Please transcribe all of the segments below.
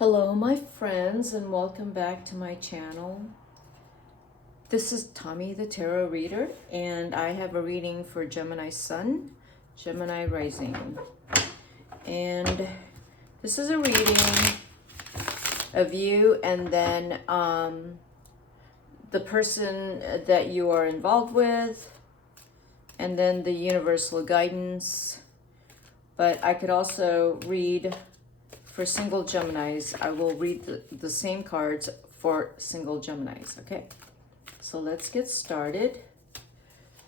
Hello my friends and welcome back to my channel. This is Tommy the Tarot Reader and I have a reading for Gemini Sun, Gemini Rising. And this is a reading of you and then the person that you are involved with and then the universal guidance. But I could also read for single Geminis. I will read the same cards for single Geminis, okay? So let's get started.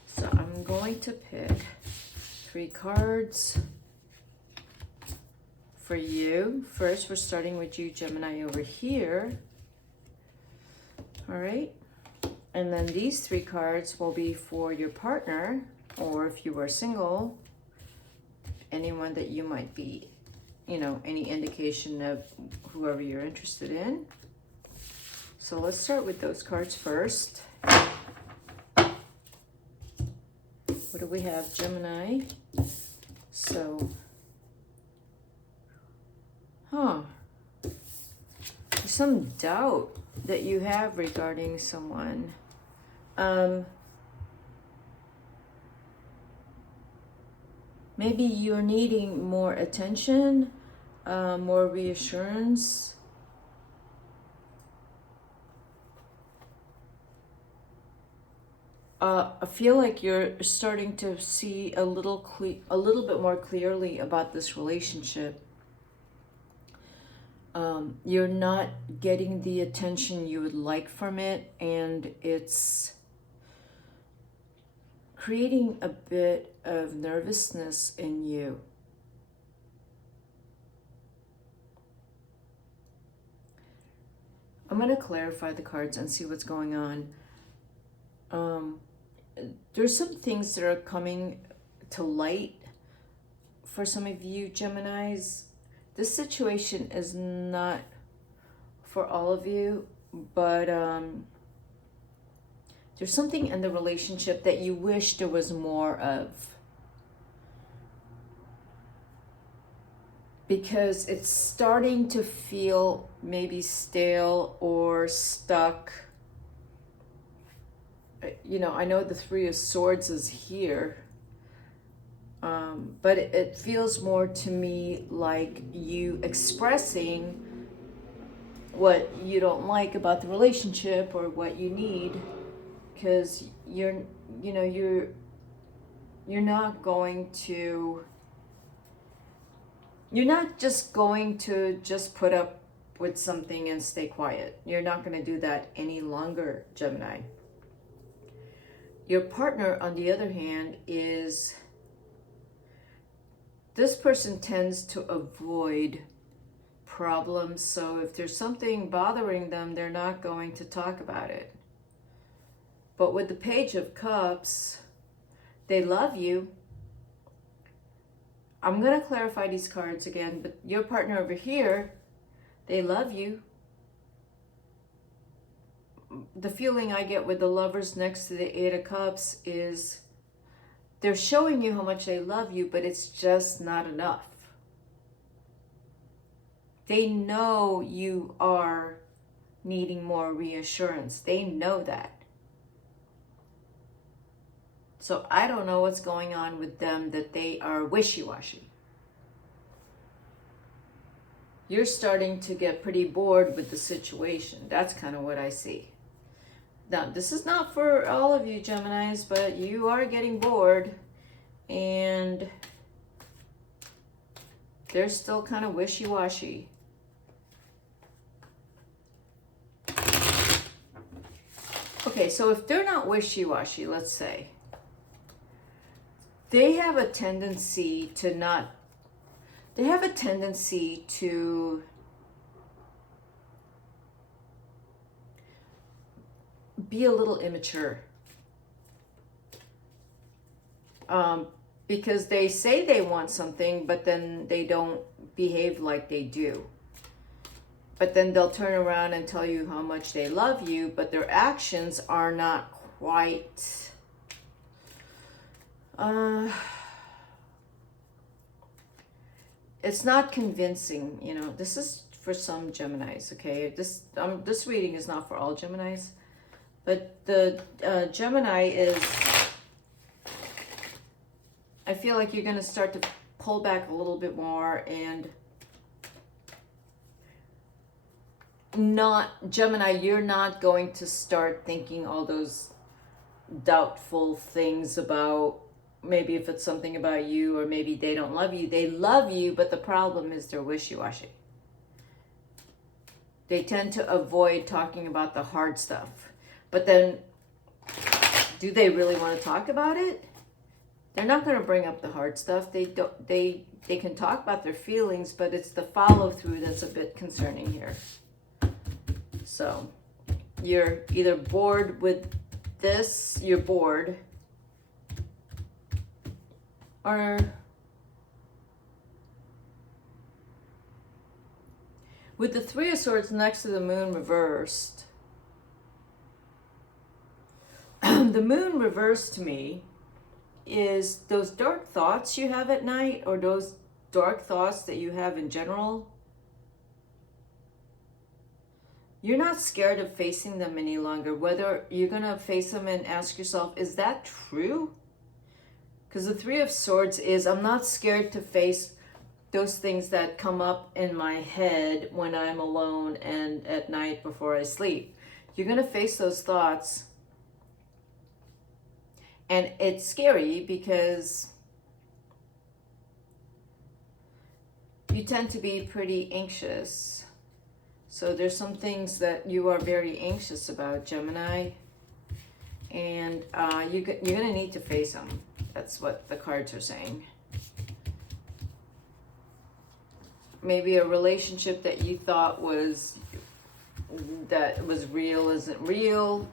So I'm going to pick 3 cards for you. First, we're starting with you, Gemini, over here. All right. And then these 3 cards will be for your partner, or if you are single, anyone that you might be, you know, any indication of whoever you're interested in. So let's start with those cards first. What do we have, Gemini? So, there's some doubt that you have regarding someone. Maybe you're needing more attention, more reassurance. I feel like you're starting to see a little bit more clearly about this relationship. You're not getting the attention you would like from it, and it's creating a bit of nervousness in you. I'm going to clarify the cards and see what's going on. There's some things that are coming to light for some of you Geminis. This situation is not for all of you, but there's something in the relationship that you wish there was more of. Because it's starting to feel maybe stale or stuck. You know, I know the 3 of Swords is here. But it feels more to me like you expressing what you don't like about the relationship or what you need. Because you're not going to, you're not just going to just put up with something and stay quiet. You're not going to do that any longer, Gemini. Your partner, on the other hand, is, this person tends to avoid problems. So if there's something bothering them, they're not going to talk about it. But with the Page of Cups, they love you. I'm going to clarify these cards again, but your partner over here, they love you. The feeling I get with the Lovers next to the 8 of Cups is they're showing you how much they love you, but it's just not enough. They know you are needing more reassurance. They know that. So I don't know what's going on with them that they are wishy-washy. You're starting to get pretty bored with the situation. That's kind of what I see. Now, this is not for all of you Geminis, but you are getting bored and they're still kind of wishy-washy. Okay, so if they're not wishy-washy, let's say, they have a tendency to not, they have a tendency to be a little immature. Because they say they want something, but then they don't behave like they do. But then they'll turn around and tell you how much they love you, but their actions are not quite... it's not convincing, you know. This is for some Geminis, okay? This reading is not for all Geminis, but the Gemini is, I feel like you're going to start to pull back a little bit more and not, Gemini, you're not going to start thinking all those doubtful things about maybe if it's something about you, or maybe they don't love you. They love you, but the problem is they're wishy-washy. They tend to avoid talking about the hard stuff. But then, do they really want to talk about it? They're not going to bring up the hard stuff. They can talk about their feelings, but it's the follow-through that's a bit concerning here. So, you're either bored with this, you're bored, or with the Three of Swords next to the Moon reversed, the Moon reversed to me is those dark thoughts you have at night, or those dark thoughts that you have in general. You're not scared of facing them any longer. Whether you're going to face them and ask yourself, is that true? Because the Three of Swords is, I'm not scared to face those things that come up in my head when I'm alone and at night before I sleep. You're going to face those thoughts. And it's scary because you tend to be pretty anxious. So there's some things that you are very anxious about, Gemini. And you're going to need to face them. That's what the cards are saying. Maybe a relationship that you thought was real isn't real.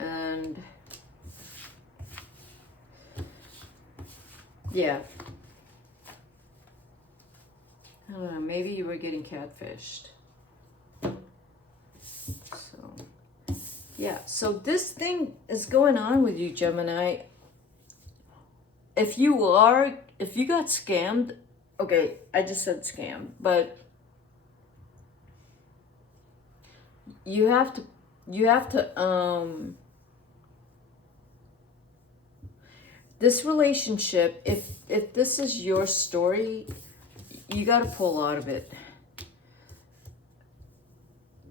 And yeah. I don't know, maybe you were getting catfished. So, yeah. So this thing is going on with you, Gemini. If you got scammed, okay, I just said scam, but you have to, this relationship, if this is your story, you got to pull out of it.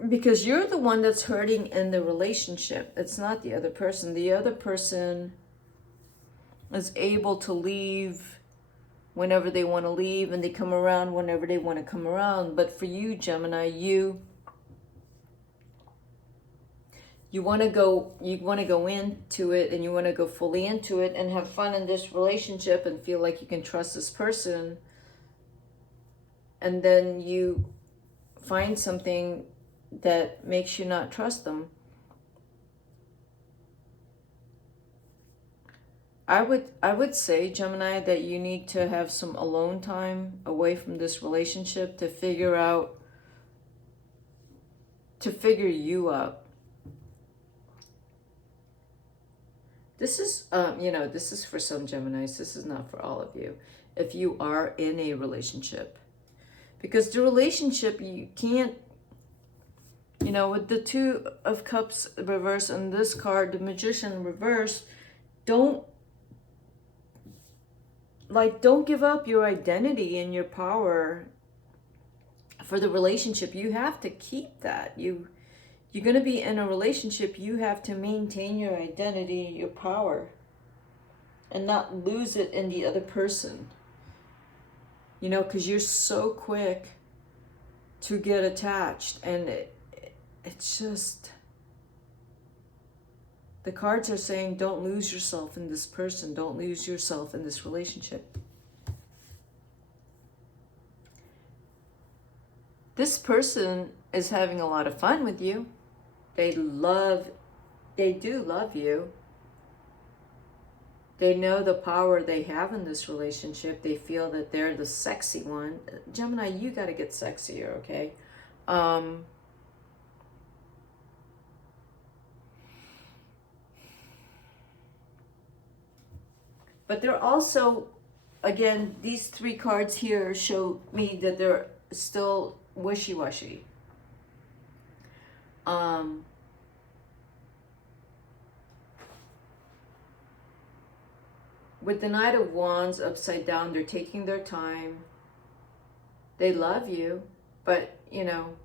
Because you're the one that's hurting in the relationship. It's not the other person. The other person is able to leave whenever they want to leave, and they come around whenever they want to come around. But for you, Gemini, you want to go into it, and you want to go fully into it and have fun in this relationship and feel like you can trust this person. And then you find something that makes you not trust them. I would say, Gemini, that you need to have some alone time away from this relationship to figure you out. This is, this is for some Geminis. This is not for all of you. If you are in a relationship. Because the relationship, you can't, with the Two of Cups reverse and this card, the Magician reverse, don't give up your identity and your power for the relationship. You have to keep that. You're going to be in a relationship. You have to maintain your identity, your power, and not lose it in the other person. Because you're so quick to get attached, and it's just, the cards are saying, don't lose yourself in this person. Don't lose yourself in this relationship. This person is having a lot of fun with you. They do love you. They know the power they have in this relationship. They feel that they're the sexy one. Gemini, you got to get sexier, okay? But they're also, again, these three cards here show me that they're still wishy-washy. With the Knight of Wands upside down, they're taking their time. They love you, but, you know,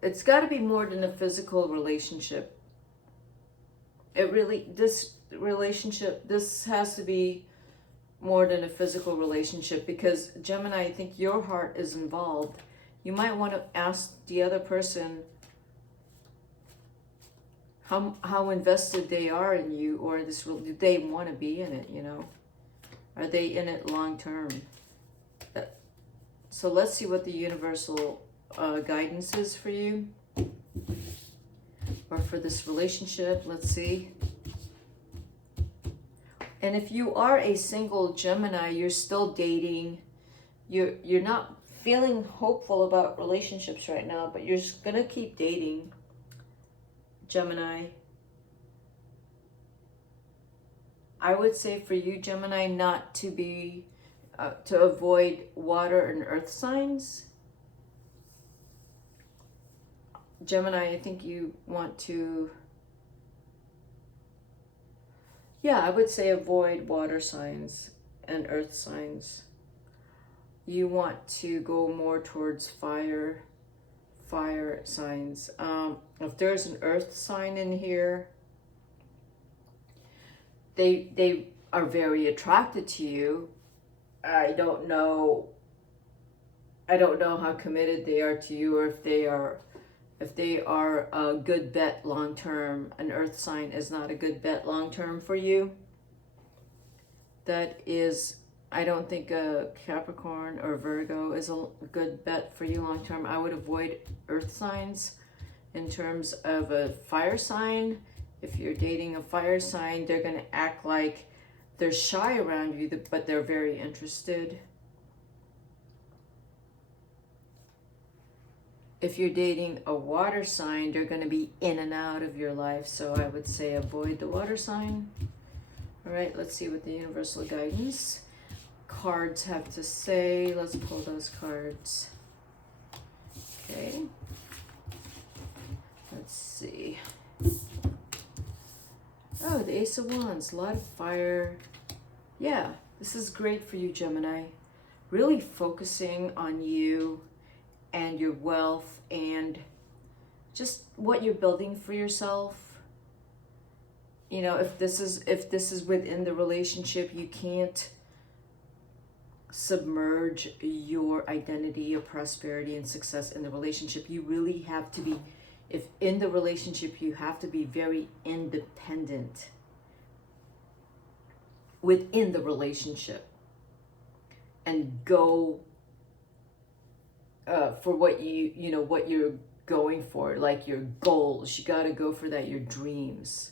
it's got to be more than a physical relationship. It really, this relationship, this has to be more than a physical relationship, because Gemini, I think your heart is involved. You might want to ask the other person how invested they are in you, or this, do they want to be in it, you know? Are they in it long term? So let's see what the universal guidance is for you, or for this relationship. Let's see. And if you are a single Gemini, you're still dating, you're not feeling hopeful about relationships right now, but you're just gonna keep dating, Gemini. I would say for you, Gemini, not to be, to avoid water and earth signs. Gemini, I think you want to, yeah, I would say avoid water signs and earth signs. You want to go more towards fire signs. If there's an earth sign in here, they are very attracted to you. I don't know how committed they are to you, or if they are a good bet long term. An earth sign is not a good bet long term for you. That is, I don't think a Capricorn or Virgo is a good bet for you long term. I would avoid earth signs. In terms of a fire sign, if you're dating a fire sign, they're going to act like they're shy around you, but they're very interested. If you're dating a water sign, they're going to be in and out of your life. So I would say avoid the water sign. All right, let's see what the universal guidance cards have to say. Let's pull those cards. Okay. Let's see. Oh, the Ace of Wands, a lot of fire. Yeah, this is great for you, Gemini. Really focusing on you and your wealth and just what you're building for yourself. You know, if this is within the relationship, you can't submerge your identity, your prosperity and success in the relationship. You really have to be, if in the relationship, you have to be very independent within the relationship and go for what what you're going for, like your goals. You got to go for that, your dreams,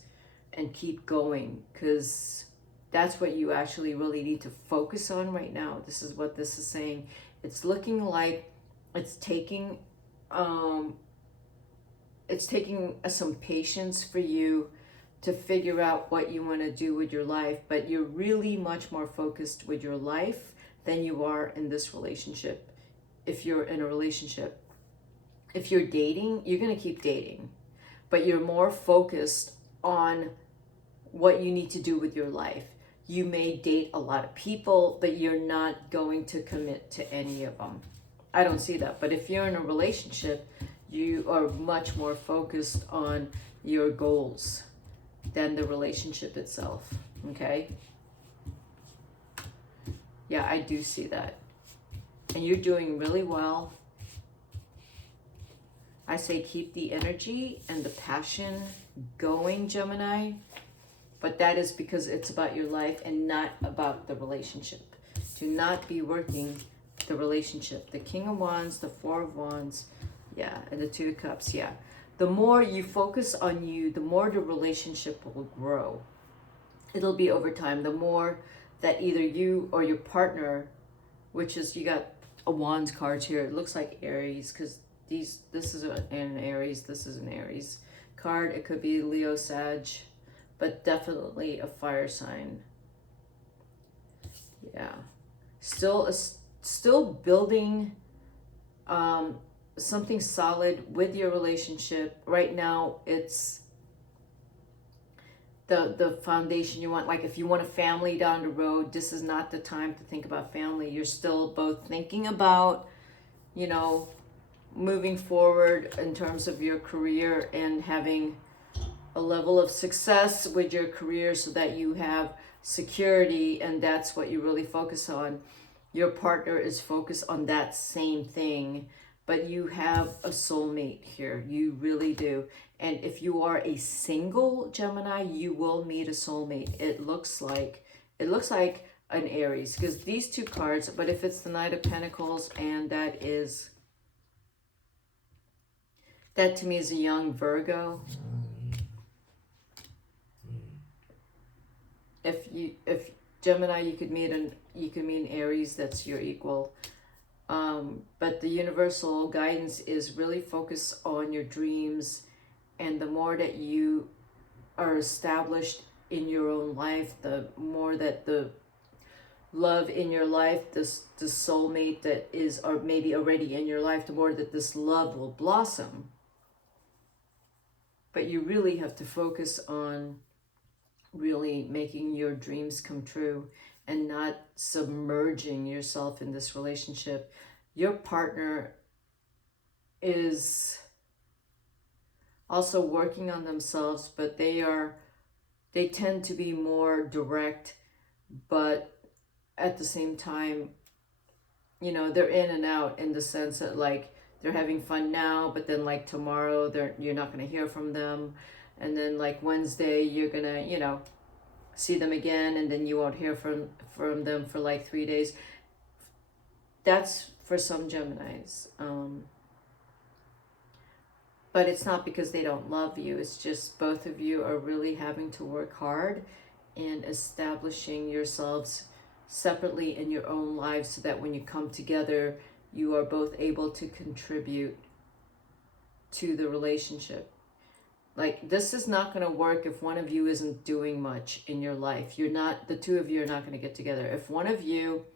and keep going, because that's what you actually really need to focus on right now. This is what this is saying. It's looking like it's taking some patience for you to figure out what you want to do with your life, but you're really much more focused with your life than you are in this relationship. If you're in a relationship, if you're dating, you're going to keep dating, but you're more focused on what you need to do with your life. You may date a lot of people, but you're not going to commit to any of them. I don't see that. But if you're in a relationship, you are much more focused on your goals than the relationship itself. Okay? Yeah, I do see that. And you're doing really well. I say keep the energy and the passion going, Gemini. But that is because it's about your life and not about the relationship. Do not be working the relationship. The King of Wands, the Four of Wands, yeah, and the Two of Cups, yeah. The more you focus on you, the more the relationship will grow. It'll be over time. The more that either you or your partner, which is, you got a Wands card here. It looks like Aries, because this is an Aries, this is an Aries card. It could be Leo, Sag, but definitely a fire sign. Yeah. Still building something solid with your relationship. Right now, it's the foundation you want. Like if you want a family down the road, this is not the time to think about family. You're still both thinking about, you know, moving forward in terms of your career and having a level of success with your career so that you have security, and that's what you really focus on. Your partner is focused on that same thing, but you have a soulmate here. You really do. And if you are a single Gemini, you will meet a soulmate. It looks like an Aries, because these two cards, but if it's the Knight of Pentacles, and that to me is a young Virgo. If Gemini, you could meet an Aries that's your equal. But the universal guidance is really focus on your dreams, and the more that you are established in your own life, the more that the love in your life, the soulmate that is, or maybe already in your life, the more that this love will blossom. But you really have to focus on really making your dreams come true and not submerging yourself in this relationship. Your partner is also working on themselves, but they tend to be more direct, but at the same time, you know, they're in and out in the sense that like they're having fun now, but then like tomorrow you're not going to hear from them. And then like Wednesday, you're going to, you know, see them again, and then you won't hear from them for like 3 days. That's for some Geminis. But it's not because they don't love you. It's just both of you are really having to work hard and establishing yourselves separately in your own lives so that when you come together, you are both able to contribute to the relationship. Like, this is not going to work if one of you isn't doing much in your life. The two of you are not going to get together. If one of you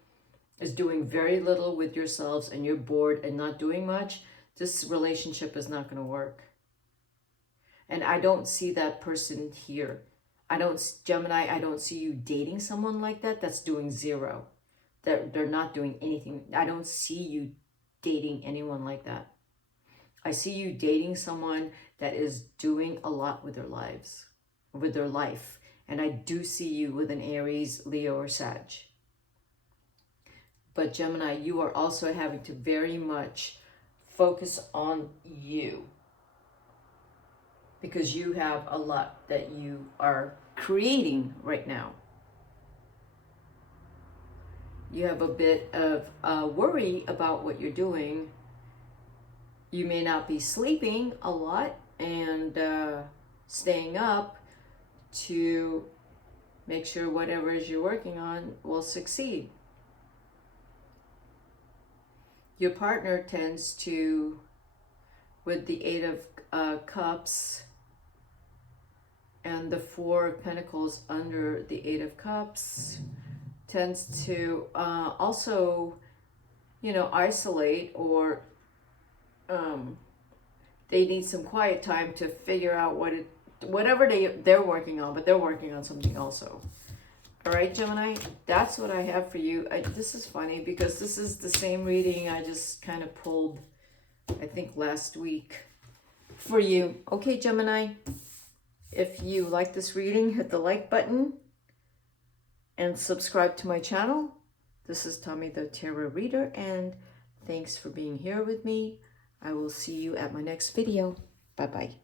is doing very little with yourselves and you're bored and not doing much, this relationship is not going to work. And I don't see that person here. Gemini, I don't see you dating someone like that that's doing zero. They're not doing anything. I don't see you dating anyone like that. I see you dating someone that is doing a lot with their life. And I do see you with an Aries, Leo, or Sag. But Gemini, you are also having to very much focus on you, because you have a lot that you are creating right now. You have a bit of worry about what you're doing. You may not be sleeping a lot and staying up to make sure whatever it is you're working on will succeed. Your partner tends to, with the Eight of Cups and the Four of Pentacles under the Eight of Cups, tends to also, you know, isolate, or they need some quiet time to figure out whatever they're working on, but they're working on something also. All right, Gemini, that's what I have for you. This is funny because this is the same reading I just kind of pulled, I think, last week for you. Okay, Gemini, if you like this reading, hit the like button and subscribe to my channel. This is Tommy the Tarot Reader, and thanks for being here with me. I will see you at my next video. Bye-bye.